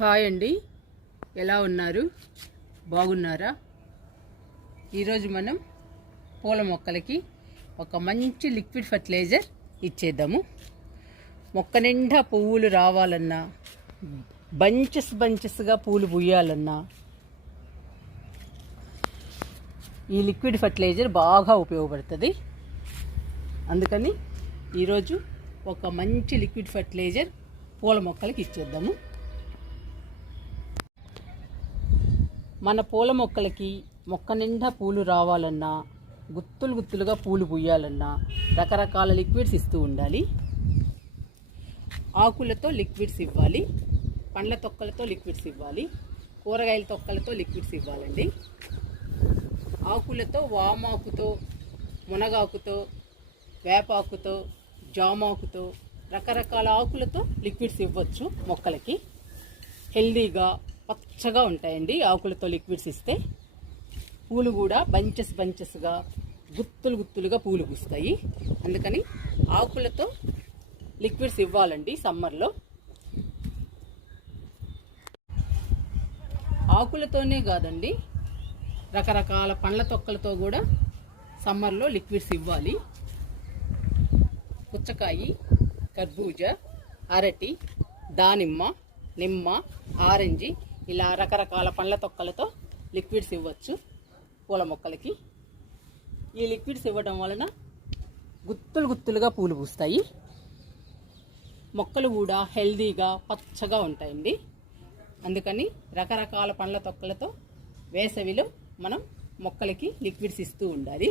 Hi అండి, ఎలా ఉన్నారు? బాగున్నారా? ఈరోజు మనం పూల మొక్కలకి ఒక మంచి లిక్విడ్ ఫర్టిలైజర్ ఇచ్చేద్దాము. మొక్క నిండా పువ్వులు రావాలన్నా, బంచెస్గా పూలు పూయాలన్నా ఈ లిక్విడ్ ఫర్టిలైజర్ బాగా ఉపయోగపడుతుంది. అందుకని ఈరోజు ఒక మంచి లిక్విడ్ ఫర్టిలైజర్ పూల మొక్కలకి ఇచ్చేద్దాము. మన పూల మొక్కలకి మొక్క నిండా పూలు రావాలన్నా, గుత్తులుగా పూలు పూయాలన్నా రకరకాల లిక్విడ్స్ ఇస్తూ ఉండాలి. ఆకులతో లిక్విడ్స్ ఇవ్వాలి, పండ్ల తొక్కలతో లిక్విడ్స్ ఇవ్వాలి, కూరగాయల తొక్కలతో లిక్విడ్స్ ఇవ్వాలండి. ఆకులతో వామాకుతో, మునగాకుతో, వేపాకుతో, జామాకుతో రకరకాల ఆకులతో లిక్విడ్స్ ఇవ్వచ్చు. మొక్కలకి హెల్దీగా పచ్చగా ఉంటాయండి ఆకులతో లిక్విడ్స్ ఇస్తే. పూలు కూడా బంచెస్గా గుత్తులుగా పూలు పూస్తాయి. అందుకని ఆకులతో లిక్విడ్స్ ఇవ్వాలండి సమ్మర్లో. ఆకులతోనే కాదండి, రకరకాల పండ్ల తొక్కలతో కూడా సమ్మర్లో లిక్విడ్స్ ఇవ్వాలి. పుచ్చకాయ, కర్బూజా, అరటి, దానిమ్మ, నిమ్మ, ఆరెంజి ఇలా రకరకాల పండ్ల తొక్కలతో లిక్విడ్స్ ఇవ్వచ్చు పూల మొక్కలకి. ఈ లిక్విడ్స్ ఇవ్వడం వలన గుత్తులుగా పూలు పూస్తాయి. మొక్కలు కూడా హెల్దీగా పచ్చగా ఉంటాయండి. అందుకని రకరకాల పండ్ల తొక్కలతో వేసవిలో మనం మొక్కలకి లిక్విడ్స్ ఇస్తూ ఉండాలి.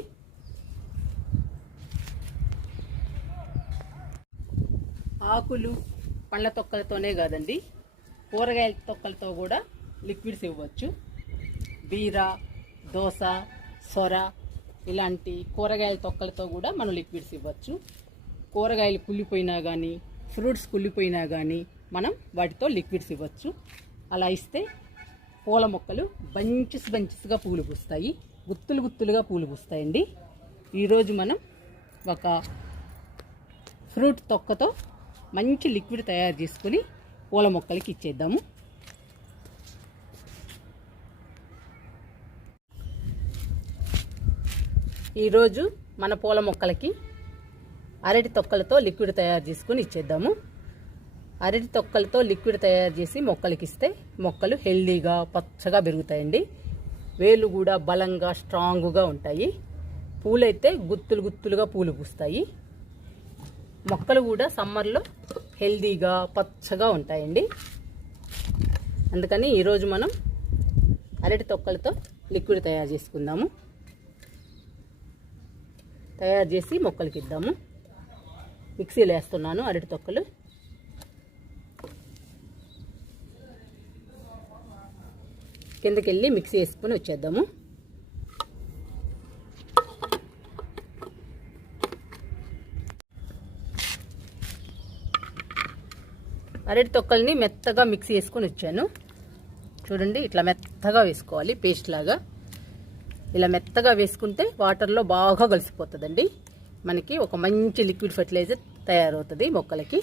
ఆకులు పండ్ల తొక్కలతోనే కాదండి, కూరగాయల తొక్కలతో కూడా లిక్విడ్స్ ఇవ్వచ్చు. బీర, దోస, సొర ఇలాంటి కూరగాయల తొక్కలతో కూడా మనం లిక్విడ్స్ ఇవ్వచ్చు. కూరగాయలు కుళ్ళిపోయినా కానీ, ఫ్రూట్స్ కుళ్ళిపోయినా కానీ మనం వాటితో లిక్విడ్స్ ఇవ్వచ్చు. అలా ఇస్తే పూల మొక్కలు బంచెస్గా పూలు పూస్తాయి, గుత్తులుగా పూలు పూస్తాయండి. ఈరోజు మనం ఒక ఫ్రూట్ తొక్కతో మంచి లిక్విడ్ తయారు చేసుకుని పూల మొక్కలకి ఇచ్చేద్దాము. ఈరోజు మన పూల మొక్కలకి అరటి తొక్కలతో లిక్విడ్ తయారు చేసుకుని ఇచ్చేద్దాము. అరటి తొక్కలతో లిక్విడ్ తయారు చేసి మొక్కలకి ఇస్తే మొక్కలు హెల్దీగా పచ్చగా పెరుగుతాయండి. వేళ్ళు కూడా బలంగా స్ట్రాంగ్గా ఉంటాయి. పూలైతే గుత్తులుగా పూలు పూస్తాయి. మొక్కలు కూడా సమ్మర్లో హెల్దీగా పచ్చగా ఉంటాయండి. అందుకని ఈరోజు మనం అరటి తొక్కలతో లిక్విడ్ తయారు చేసుకుందాము. తయారు చేసి మొక్కలకి ఇద్దాము. మిక్సీలో వేస్తున్నాను అరటి తొక్కలు. కిందకి వెళ్ళి మిక్సీ వేసుకొని వచ్చేద్దాము. అరటి తొక్కల్ని మెత్తగా మిక్సీ వేసుకొని వచ్చాను. చూడండి, ఇట్లా మెత్తగా వేసుకోవాలి, పేస్ట్ లాగా. ఇలా మెత్తగా వేసుకుంటే వాటర్లో బాగా కలిసిపోతుందండి. మనకి ఒక మంచి లిక్విడ్ ఫర్టిలైజర్ తయారవుతుంది మొక్కలకి.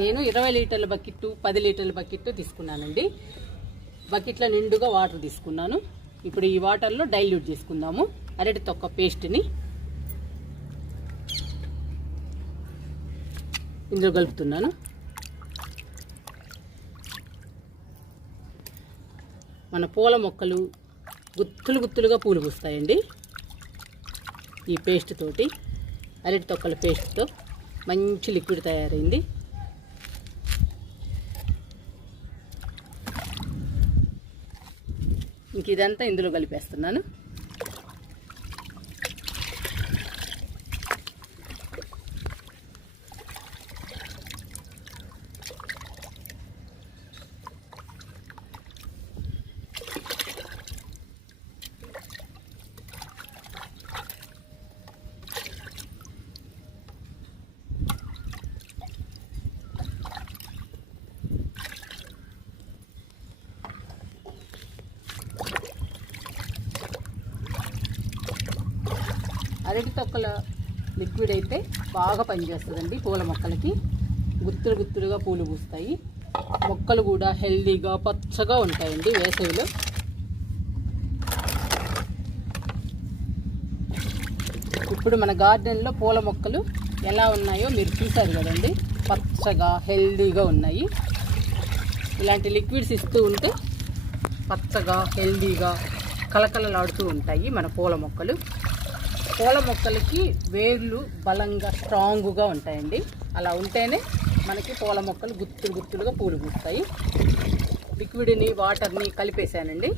నేను 20 లీటర్ల బకెట్, 10 లీటర్ల బకెట్ తీసుకున్నానండి. బకెట్లో నిండుగా వాటర్ తీసుకున్నాను. ఇప్పుడు ఈ వాటర్లో డైల్యూట్ చేసుకుందాము అరటి తొక్క పేస్ట్ని. ఇందులో కలుపుతున్నాను. మన పూల మొక్కలు గుత్తులుగా పూలు పూస్తాయండి ఈ పేస్ట్ తోటి. అరటి తొక్కల పేస్ట్తో మంచి లిక్విడ్ తయారైంది. ఇంక ఇదంతా ఇందులో కలిపేస్తున్నాను. అరటి తొక్కల లిక్విడ్ అయితే బాగా పనిచేస్తుందండి పూల మొక్కలకి. గుత్తులు గుత్తులుగా పూలు పూస్తాయి. మొక్కలు కూడా హెల్దీగా పచ్చగా ఉంటాయండి వేసవిలో. ఇప్పుడు మన గార్డెన్లో పూల మొక్కలు ఎలా ఉన్నాయో మీరు చూసారు కదండి. పచ్చగా హెల్దీగా ఉన్నాయి. ఇలాంటి లిక్విడ్స్ ఇస్తూ ఉంటే పచ్చగా హెల్దీగా కలకలలాడుతూ ఉంటాయి మన పూల మొక్కలు. పూల మొక్కలకి వేర్లు బలంగా స్ట్రాంగ్గా ఉంటాయండి. అలా ఉంటేనే మనకి పూల మొక్కలు గుత్తులు గుత్తులుగా పూలు పూస్తాయి. లిక్విడ్ని వాటర్ని కలిపేసానండి.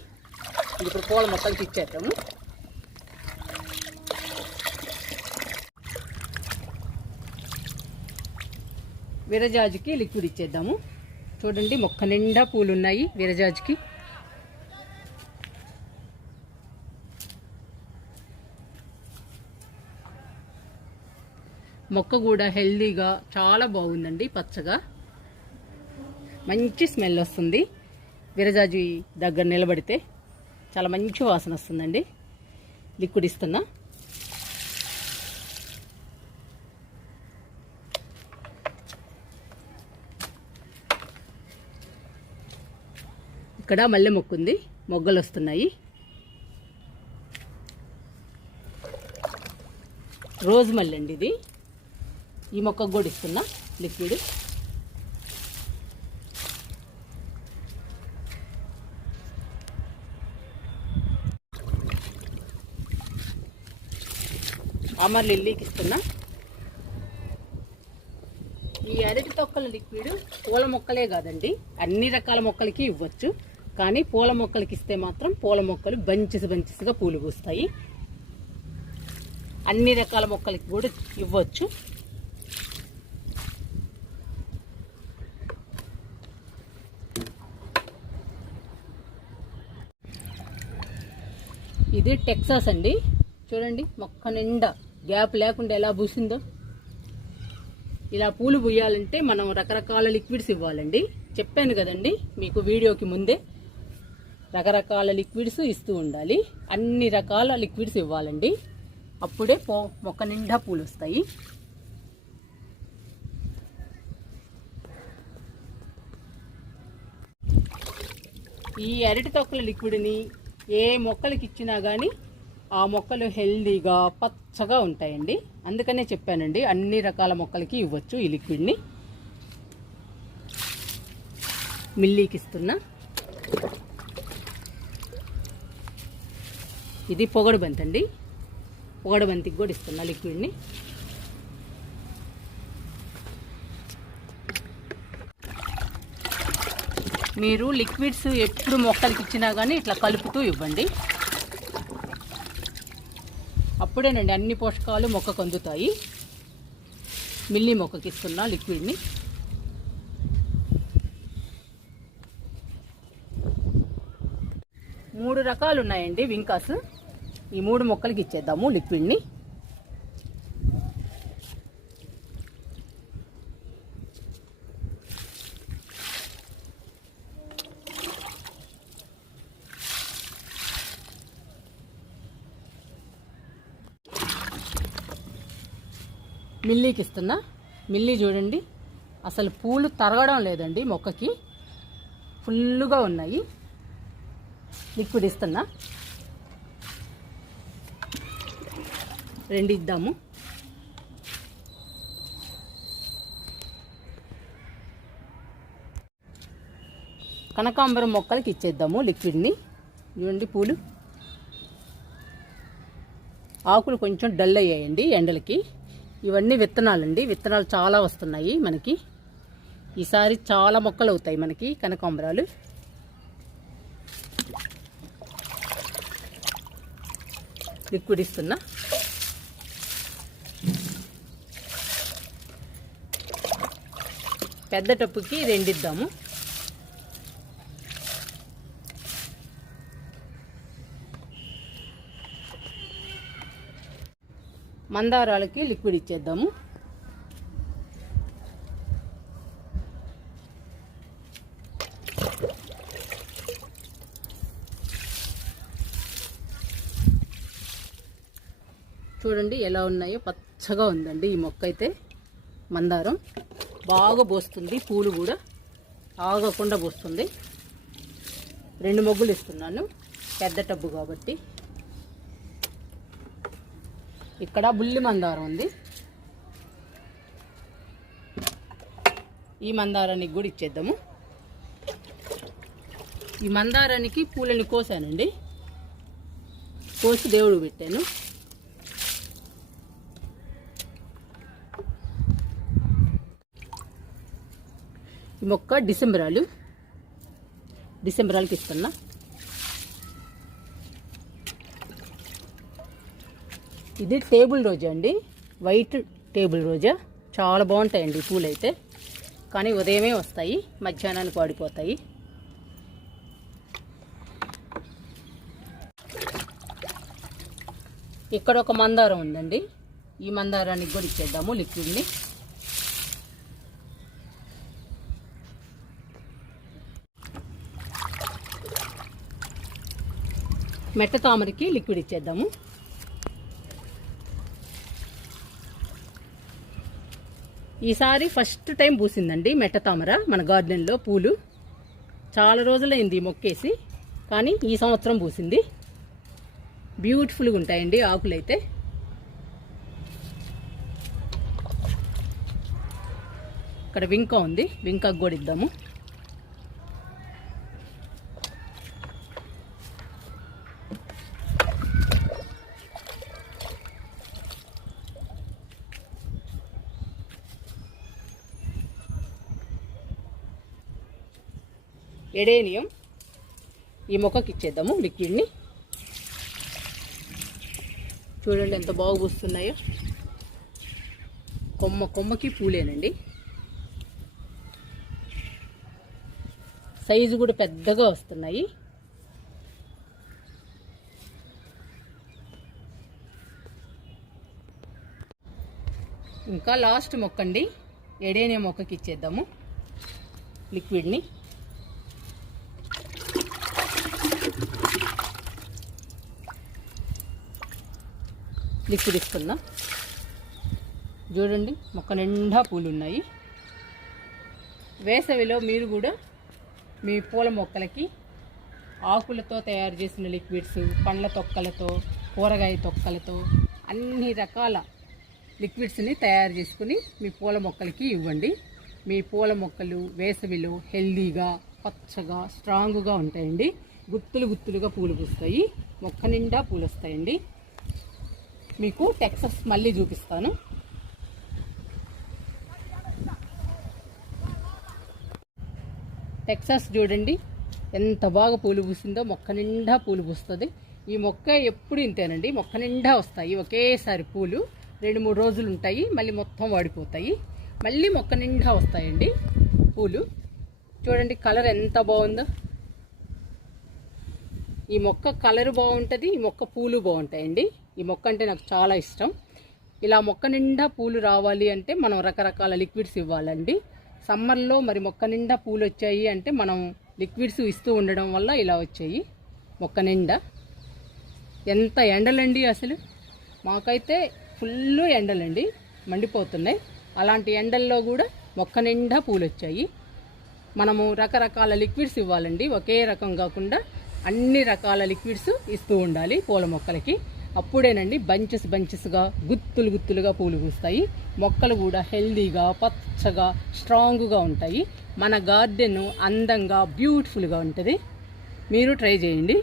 ఇప్పుడు పూల మొక్కలకి ఇచ్చేద్దాము. విరజాజికి లిక్విడ్ ఇచ్చేద్దాము. చూడండి మొక్క నిండా పూలు ఉన్నాయి విరజాజికి. మొక్క కూడా హెల్దీగా చాలా బాగుందండి. పచ్చగా మంచి స్మెల్ వస్తుంది. విరజాజి దగ్గర నిలబడితే చాలా మంచి వాసన వస్తుందండి. లిక్విడ్ ఇస్తున్నా. ఇక్కడ మల్లె మొక్క ఉంది, మొగ్గలు వస్తున్నాయి. రోజ్ మల్లె అండి ఇది. ఈ మొక్కకు కూడా ఇస్తున్నా లిక్విడ్. అమర్ లిల్లీకి ఇస్తున్నా. ఈ అరటి తొక్కల లిక్విడ్ పూల మొక్కలే కాదండి, అన్ని రకాల మొక్కలకి ఇవ్వచ్చు. కానీ పూల మొక్కలకి ఇస్తే మాత్రం పూల మొక్కలు బంచెస్గా పూలు పూస్తాయి. అన్ని రకాల మొక్కలకి కూడా ఇవ్వచ్చు. ఇది టెక్సాస్ అండి. చూడండి మొక్క నిండా గ్యాప్ లేకుండా ఎలా పూసిందో. ఇలా పూలు పూయాలంటే మనం రకరకాల లిక్విడ్స్ ఇవ్వాలండి. చెప్పాను కదండి మీకు వీడియోకి ముందే, రకరకాల లిక్విడ్స్ ఇస్తూ ఉండాలి. అన్ని రకాల లిక్విడ్స్ ఇవ్వాలండి. అప్పుడే మొక్క నిండా పూలు వస్తాయి. ఈ అరటి తొక్కల లిక్విడ్ని ఏ మొక్కలకి ఇచ్చినా కానీ ఆ మొక్కలు హెల్దీగా పచ్చగా ఉంటాయండి. అందుకనే చెప్పానండి అన్ని రకాల మొక్కలకి ఇవ్వచ్చు ఈ లిక్విడ్ని. మిల్లీకి ఇస్తున్నా. ఇది పొగడు బంతి అండి. పొగడు బంతికి కూడా ఇస్తున్నా లిక్విడ్ని. మీరు లిక్విడ్స్ ఎప్పుడు మొక్కలకి ఇచ్చినా కానీ ఇట్లా కలుపుతూ ఇవ్వండి. అప్పుడేనండి అన్ని పోషకాలు మొక్కకు అందుతాయి. మిల్లీ మొక్కకి ఇస్తున్నా లిక్విడ్ని. మూడు రకాలు ఉన్నాయండి వింకాస్. ఈ 3 మొక్కలకి ఇచ్చేద్దాము లిక్విడ్ని. మిల్లీకి ఇస్తున్నా. మిల్లీ చూడండి అసలు పూలు తరగడం లేదండి, మొక్కకి ఫుల్లుగా ఉన్నాయి. లిక్విడ్ ఇస్తున్నా. 2 ఇద్దాము. కనకాంబరం మొక్కలకి ఇచ్చేద్దాము లిక్విడ్ని. చూడండి పూలు, ఆకులు కొంచెం డల్ అయ్యాయండి ఎండలకి. ఇవన్నీ విత్తనాలండి. విత్తనాలు చాలా వస్తున్నాయి మనకి. ఈసారి చాలా మొక్కలు అవుతాయి మనకి కనకాంబరాలు. లిక్విడ్ ఇస్తున్నా. పెద్ద టప్పుకి 2 ఇద్దాము. మందారాలకి లిక్విడ్ ఇచ్చేద్దాము. చూడండి ఎలా ఉన్నాయో, పచ్చగా ఉందండి ఈ మొక్క అయితే. మందారం బాగా పోస్తుంది, పూలు కూడా ఆగకుండా పోస్తుంది. 2 మొగ్గులు ఇస్తున్నాను, పెద్ద టబ్బు కాబట్టి. ఇక్కడ బుల్లి మందారం ఉంది, ఈ మందారానికి కూడా ఇచ్చేద్దాము. ఈ మందారానికి పూలని కోసానండి, కోసి దేవుడు పెట్టాను. ఈ మొక్క డిసెంబరాలకి ఇస్తున్నా. ఇది టేబుల్ రోజా అండి, వైట్ టేబుల్ రోజా. చాలా బాగుంటాయండి పూలు అయితే, కానీ ఉదయమే వస్తాయి, మధ్యాహ్నానికి వాడిపోతాయి. ఇక్కడ ఒక మందారం ఉందండి, ఈ మందారానికి కూడా ఇచ్చేద్దాము లిక్విడ్ని. మెట్ట తామరకి లిక్విడ్ ఇచ్చేద్దాము. ఈసారి ఫస్ట్ టైం పూసిందండి మెట్ట తామర మన గార్డెన్లో పూలు. చాలా రోజులైంది మొక్కేసి, కానీ ఈ సంవత్సరం పూసింది. బ్యూటిఫుల్గా ఉంటాయండి ఆకులైతే. ఇక్కడ వింకా ఉంది, వింకాకు కూడా ఇద్దాము. ఎడేనియం ఈ మొక్కకి ఇచ్చేద్దాము లిక్విడ్ని. చూడండి ఎంత బాగా పూస్తున్నాయో, కొమ్మకి పూలేనండి. సైజు కూడా పెద్దగా వస్తున్నాయి. ఇంకా లాస్ట్ మొక్క అండి, ఎడేనియం మొక్కకి ఇచ్చేద్దాము లిక్విడ్ని. లిక్విడ్ ఇస్తున్నా. చూడండి మొక్క నిండా పూలు ఉన్నాయి. వేసవిలో మీరు కూడా మీ పూల మొక్కలకి ఆకులతో తయారు చేసిన లిక్విడ్స్, పండ్ల తొక్కలతో, కూరగాయ తొక్కలతో అన్ని రకాల లిక్విడ్స్ని తయారు చేసుకుని మీ పూల మొక్కలకి ఇవ్వండి. మీ పూల మొక్కలు వేసవిలో హెల్దీగా, పచ్చగా, స్ట్రాంగ్గా ఉంటాయండి. గుత్తులుగా పూలు పూస్తాయి, మొక్క నిండా పూలు వస్తాయండి. మీకు టెక్సస్ మళ్ళీ చూపిస్తాను. టెక్సస్ చూడండి ఎంత బాగా పూలు పూసిందో, మొక్క నిండా పూలు పూస్తుంది. ఈ మొక్క ఎప్పుడు ఇంతేనండి, మొక్క నిండా వస్తాయి ఒకేసారి పూలు. 2-3 రోజులు ఉంటాయి, మళ్ళీ మొత్తం వాడిపోతాయి, మళ్ళీ మొక్క నిండా వస్తాయండి పూలు. చూడండి కలర్ ఎంత బాగుందో. ఈ మొక్క కలర్ బాగుంటుంది, ఈ మొక్క పూలు బాగుంటాయండి. ఈ మొక్క అంటే నాకు చాలా ఇష్టం. ఇలా మొక్క నిండా పూలు రావాలి అంటే మనం రకరకాల లిక్విడ్స్ ఇవ్వాలండి. సమ్మర్లో మరి మొక్క నిండా పూలు వచ్చాయి అంటే మనం లిక్విడ్స్ ఇస్తూ ఉండడం వల్ల ఇలా వచ్చాయి మొక్క నిండా. ఎంత ఎండలండి అసలు, మాకైతే ఫుల్ ఎండలండి, మండిపోతున్నాయి. అలాంటి ఎండల్లో కూడా మొక్క నిండా పూలు వచ్చాయి. మనము రకరకాల లిక్విడ్స్ ఇవ్వాలండి, ఒకే రకం కాకుండా అన్ని రకాల లిక్విడ్స్ ఇస్తూ ఉండాలి పూల మొక్కలకి. అప్పుడేనండి బంచెస్గా గుత్తులుగా పూలు పూస్తాయి. మొక్కలు కూడా హెల్దీగా, పచ్చగా, స్ట్రాంగ్గా ఉంటాయి. మన గార్డెన్ అందంగా, బ్యూటిఫుల్గా ఉంటుంది. మీరు ట్రై చేయండి.